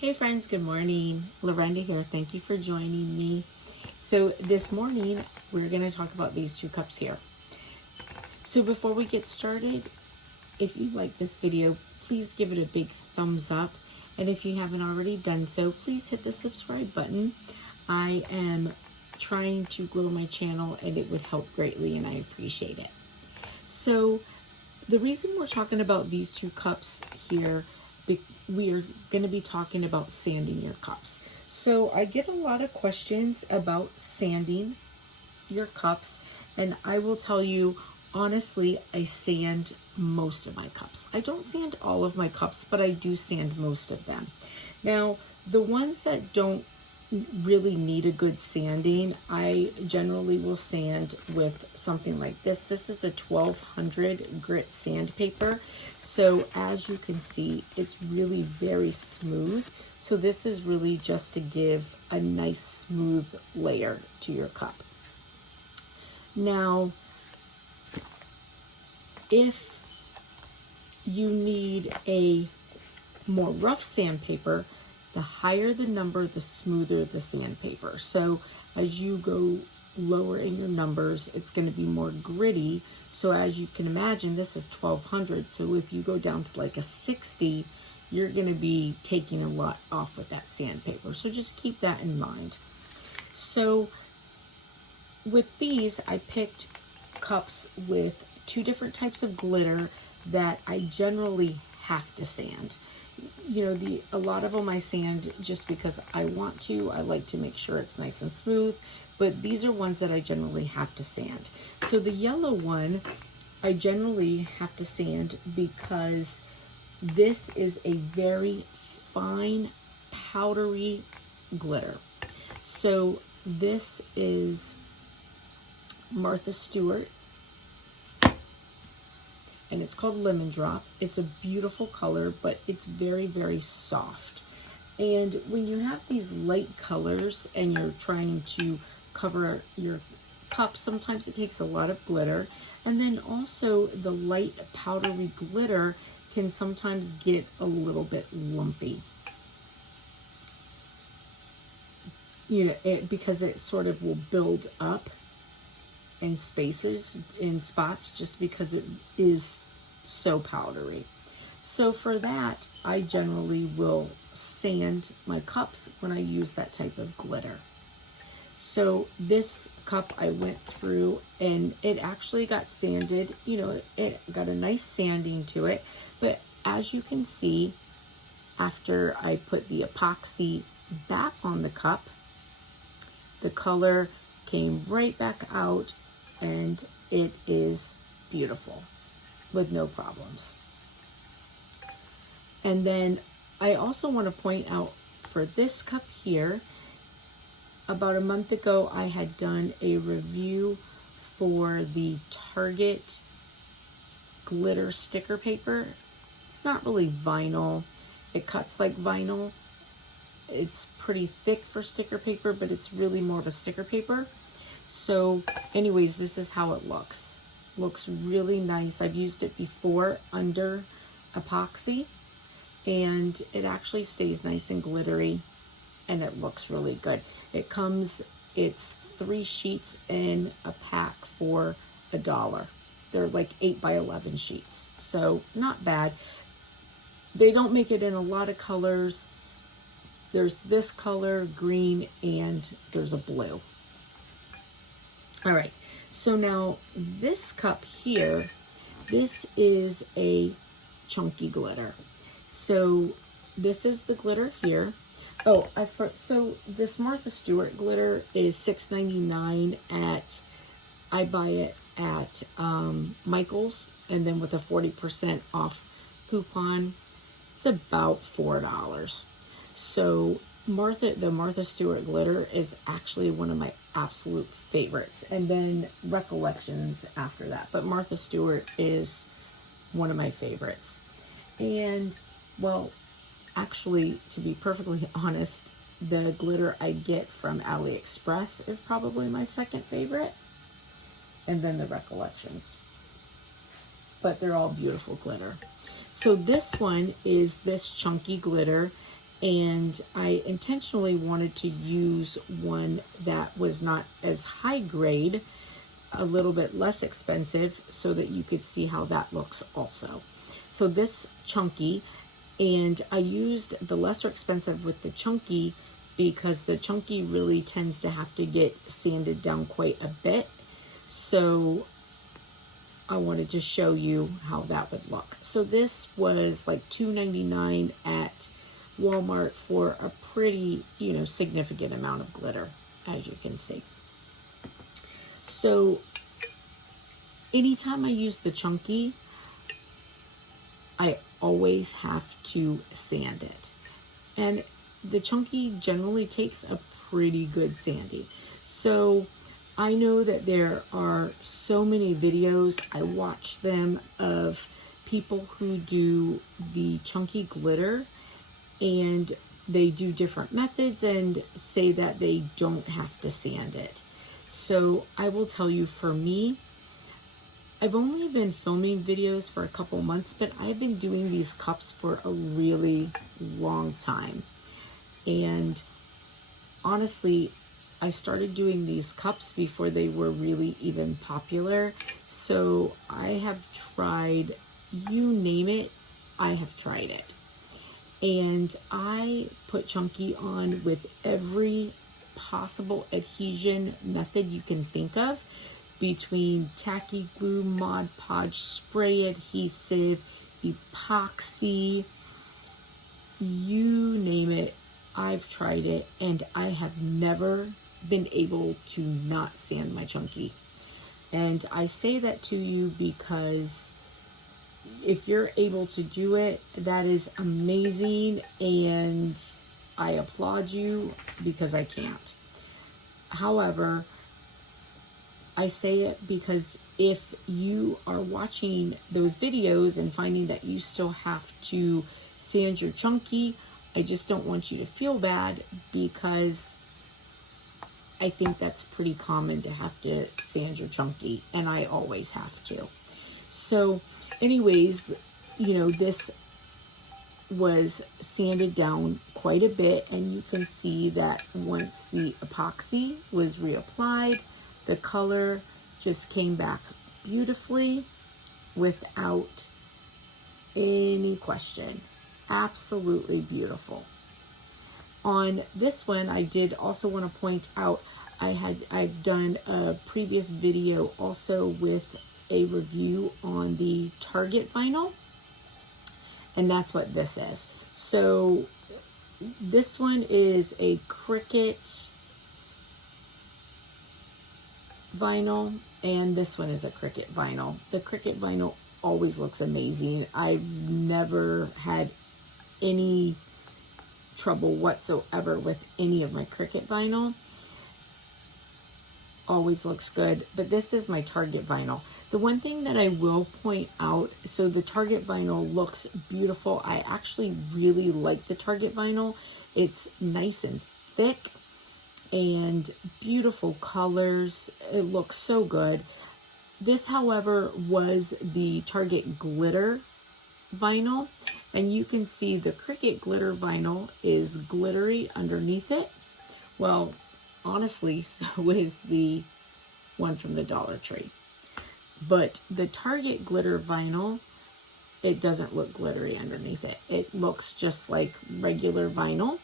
Hey friends, good morning. Lorenda here. Thank you for joining me. So this morning we're going to talk about these two cups here. So before we get started, if you like this video, please give it a big thumbs up. And if you haven't already done so, please hit the subscribe button. I am trying to grow my channel and it would help greatly and I appreciate it. So the reason we're talking about these two cups here, we are going to be talking about sanding your cups. So I get a lot of questions about sanding your cups, and I will tell you honestly, I sand most of my cups. I don't sand all of my cups, but I do sand most of them. Now, the ones that don't really need a good sanding, I generally will sand with something like this. This is a 1200 grit sandpaper. So as you can see, it's really very smooth. So this is really just to give a nice smooth layer to your cup. Now, if you need a more rough sandpaper, the higher the number, the smoother the sandpaper. So as you go lower in your numbers, it's going to be more gritty. So as you can imagine, this is 1200. So if you go down to like a 60, you're going to be taking a lot off with that sandpaper. So just keep that in mind. So with these, I picked cups with two different types of glitter that I generally have to sand. You know, a lot of them I sand just because I want to. I like to make sure it's nice and smooth, but these are ones that I generally have to sand. So the yellow one, I generally have to sand because this is a very fine, powdery glitter. So this is Martha Stewart, and it's called Lemon Drop. It's a beautiful color, but it's very, very soft. And when you have these light colors and you're trying to cover your cup, sometimes it takes a lot of glitter. And then also the light powdery glitter can sometimes get a little bit lumpy. You know, because it sort of will build up in spaces, in spots, just because it is so powdery. So for that, I generally will sand my cups when I use that type of glitter. So this cup I went through and it actually got sanded, you know, it got a nice sanding to it. But as you can see, after I put the epoxy back on the cup, the color came right back out and it is beautiful with no problems. And then I also want to point out for this cup here, about a month ago I had done a review for the Target glitter sticker paper. It's not really vinyl. It cuts like vinyl. It's pretty thick for sticker paper, but it's really more of a sticker paper. So anyways, this is how it looks. Looks really nice. I've used it before under epoxy and it actually stays nice and glittery and it looks really good. It's 3 sheets in a pack for $1. They're like 8 by 11 sheets. So not bad. They don't make it in a lot of colors. There's this color, green, and there's a blue. All right, so now this cup here, this is a chunky glitter. So this is the glitter here. Oh, so this Martha Stewart glitter is $6.99 at, I buy it at Michael's, and then with a 40% off coupon, it's about $4. So the Martha Stewart glitter is actually one of my absolute favorites, and then Recollections after that. But Martha Stewart is one of my favorites. And well, actually, to be perfectly honest, the glitter I get from AliExpress is probably my second favorite, and then the Recollections. But they're all beautiful glitter. So this one is this chunky glitter, and I intentionally wanted to use one that was not as high grade, a little bit less expensive, so that you could see how that looks also. So this chunky, and I used the lesser expensive with the chunky because the chunky really tends to have to get sanded down quite a bit. So I wanted to show you how that would look. So this was like $2.99 at Walmart for a pretty, significant amount of glitter, as you can see. So anytime I use the chunky, I always have to sand it. And the chunky generally takes a pretty good sanding. So I know that there are so many videos, I watch them, of people who do the chunky glitter, and they do different methods and say that they don't have to sand it. So I will tell you, for me, I've only been filming videos for a couple months, but I've been doing these cups for a really long time. And honestly, I started doing these cups before they were really even popular. So I have tried, you name it, I have tried it. And I put chunky on with every possible adhesion method you can think of, between tacky glue, Mod Podge, spray adhesive, epoxy, you name it, I've tried it, and I have never been able to not sand my chunky. And I say that to you because if you're able to do it, that is amazing, and I applaud you, because I can't. However, I say it because if you are watching those videos and finding that you still have to sand your chunky, I just don't want you to feel bad, because I think that's pretty common to have to sand your chunky, and I always have to. So anyways, this was sanded down quite a bit, and you can see that once the epoxy was reapplied, the color just came back beautifully without any question. Absolutely beautiful. On this one, I did also want to point out, I've done a previous video also with a review on the Target vinyl, and that's what this is. So this one is a Cricut vinyl, and this one is a Cricut vinyl. The Cricut vinyl always looks amazing. I've never had any trouble whatsoever with any of my Cricut vinyl. Always looks good. But this is my Target vinyl. The one thing that I will point out, so the Target vinyl looks beautiful. I actually really like the Target vinyl. It's nice and thick and beautiful colors. It looks so good. This, however, was the Target glitter vinyl, and you can see the Cricut glitter vinyl is glittery underneath it. Well, honestly, so is the one from the Dollar Tree. But the Target glitter vinyl, it doesn't look glittery underneath it. It looks just like regular vinyl.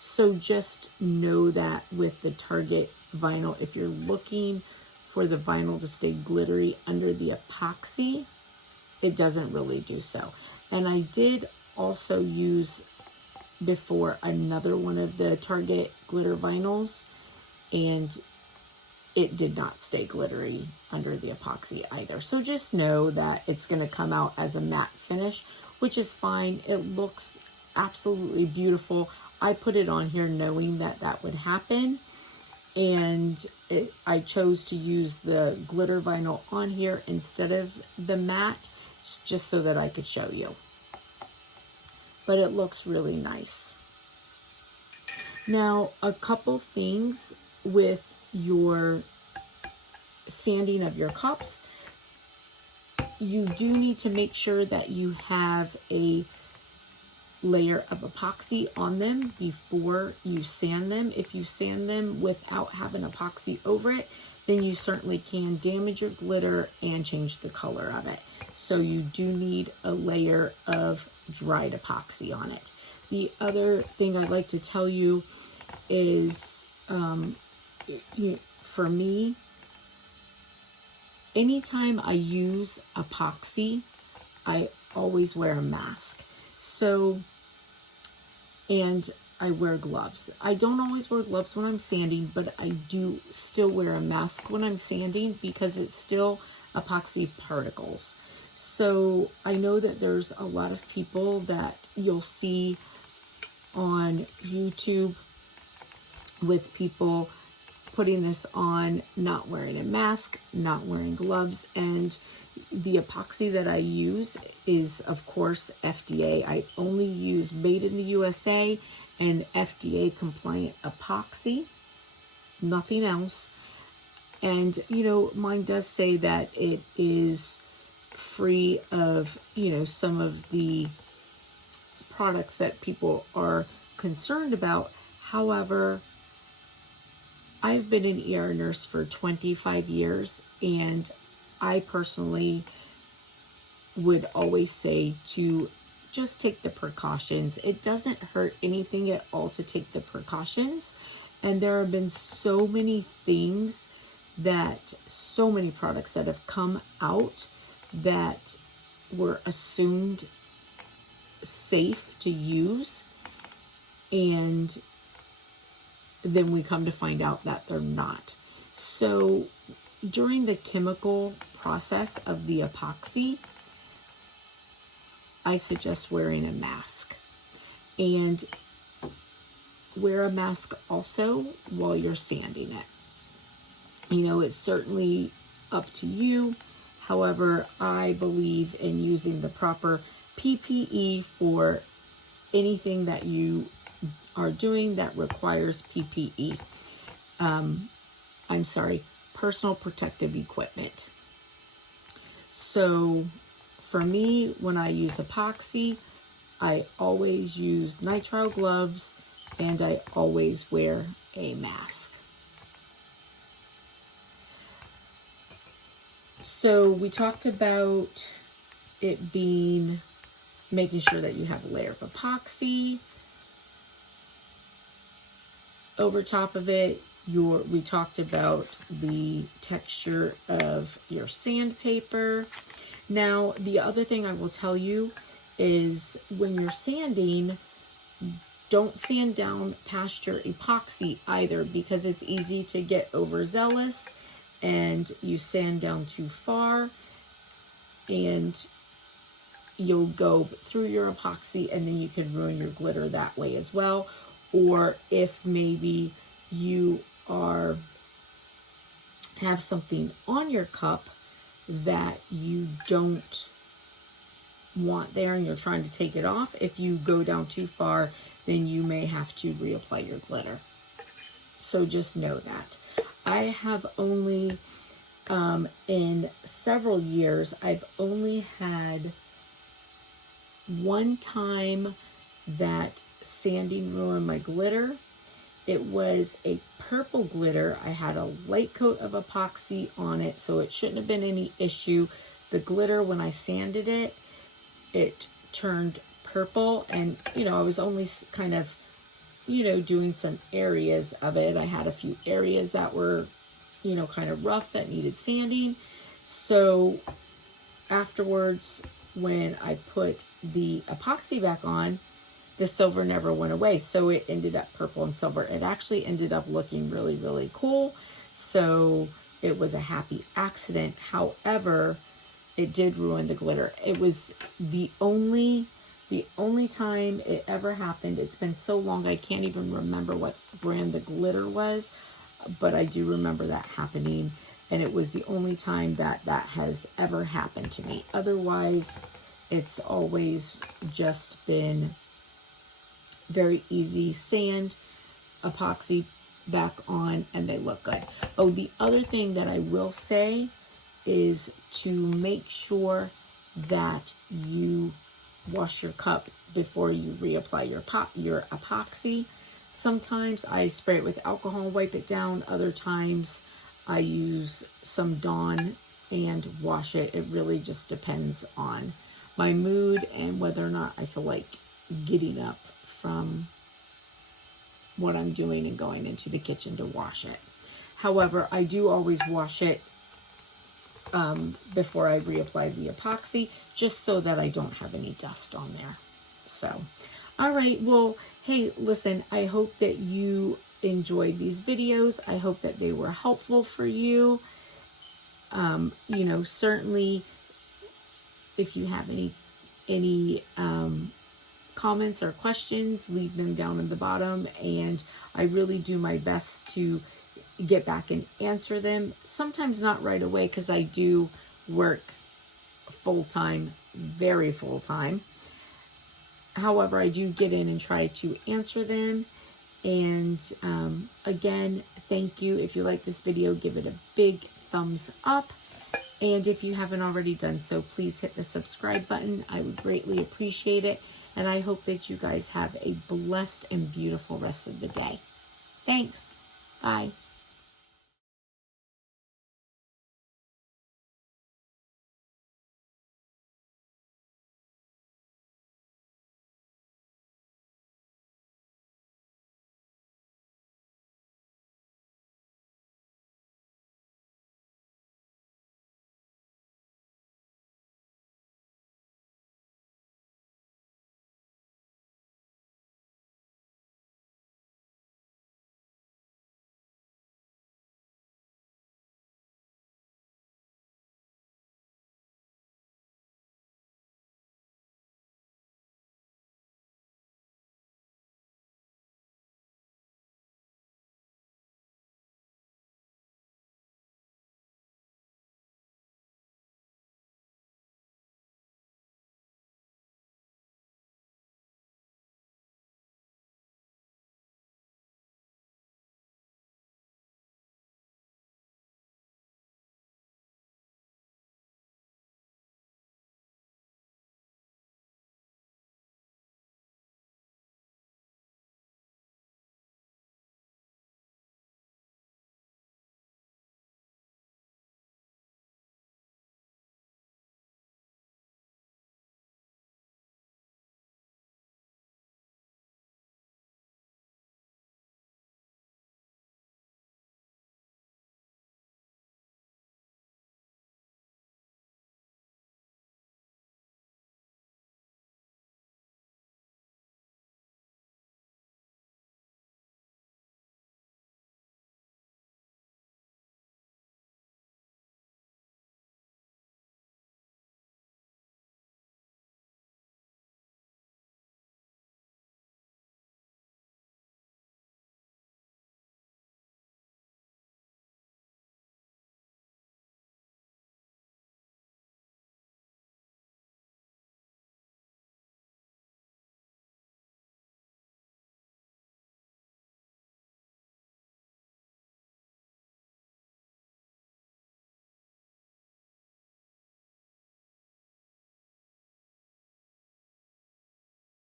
So just know that with the Target vinyl, if you're looking for the vinyl to stay glittery under the epoxy, it doesn't really do so. And I did also use before another one of the Target glitter vinyls, and it did not stay glittery under the epoxy either. So just know that it's going to come out as a matte finish, which is fine. It looks absolutely beautiful. I put it on here knowing that that would happen, and I chose to use the glitter vinyl on here instead of the matte, just so that I could show you. But it looks really nice. Now, a couple things with your sanding of your cups. You do need to make sure that you have a layer of epoxy on them before you sand them. If you sand them without having epoxy over it, then you certainly can damage your glitter and change the color of it. So you do need a layer of dried epoxy on it. The other thing I'd like to tell you is, for me, anytime I use epoxy, I always wear a mask. So, and I wear gloves. I don't always wear gloves when I'm sanding, but I do still wear a mask when I'm sanding because it's still epoxy particles. So I know that there's a lot of people that you'll see on YouTube with people putting this on, not wearing a mask, not wearing gloves, and the epoxy that I use is, of course, FDA. I only use made in the USA and FDA compliant epoxy, nothing else. And, you know, mine does say that it is free of, you know, some of the products that people are concerned about. However, I've been an ER nurse for 25 years, and I personally would always say to just take the precautions. It doesn't hurt anything at all to take the precautions. And there have been so many things so many products that have come out that were assumed safe to use, and then we come to find out that they're not. So during the chemical process of the epoxy, I suggest wearing a mask. And wear a mask also while you're sanding it. You know, it's certainly up to you. However, I believe in using the proper PPE for anything that you are doing that requires PPE. Personal protective equipment. So for me, when I use epoxy, I always use nitrile gloves and I always wear a mask. So we talked about it being, making sure that you have a layer of epoxy over top of it. We talked about the texture of your sandpaper. Now, the other thing I will tell you is when you're sanding, don't sand down past your epoxy either, because it's easy to get overzealous and you sand down too far and you'll go through your epoxy and then you can ruin your glitter that way as well. Or if maybe you have something on your cup that you don't want there and you're trying to take it off, if you go down too far, then you may have to reapply your glitter. So just know that. I have only, in several years, I've only had one time that sanding ruined my glitter. It was a purple glitter. I had a light coat of epoxy on it, so it shouldn't have been any issue. The glitter, when I sanded it, it turned purple, and, you know, I was only kind of, you know, doing some areas of it. I had a few areas that were, you know, kind of rough that needed sanding. So afterwards, when I put the epoxy back on, the silver never went away. So it ended up purple and silver. It actually ended up looking really, really cool. So it was a happy accident. However, it did ruin the glitter. It was the only time it ever happened. It's been so long, I can't even remember what brand the glitter was, but I do remember that happening, and it was the only time that has ever happened to me. Otherwise, it's always just been very easy. Sand, epoxy back on, and they look good. Oh, the other thing that I will say is to make sure that you wash your cup before you reapply your epoxy. Sometimes I spray it with alcohol, wipe it down. Other times I use some Dawn and wash it. It really just depends on my mood and whether or not I feel like getting up from what I'm doing and going into the kitchen to wash it. However, I do always wash it before I reapply the epoxy, just so that I don't have any dust on there. So, all right, well, hey, listen, I hope that you enjoyed these videos. I hope that they were helpful for you. You know, certainly if you have any comments or questions, leave them down in the bottom, and I really do my best to get back and answer them. Sometimes not right away, because I do work full-time, very full-time. However, I do get in and try to answer them. And again, thank you. If you like this video, give it a big thumbs up. And if you haven't already done so, please hit the subscribe button. I would greatly appreciate it. And I hope that you guys have a blessed and beautiful rest of the day. Thanks. Bye.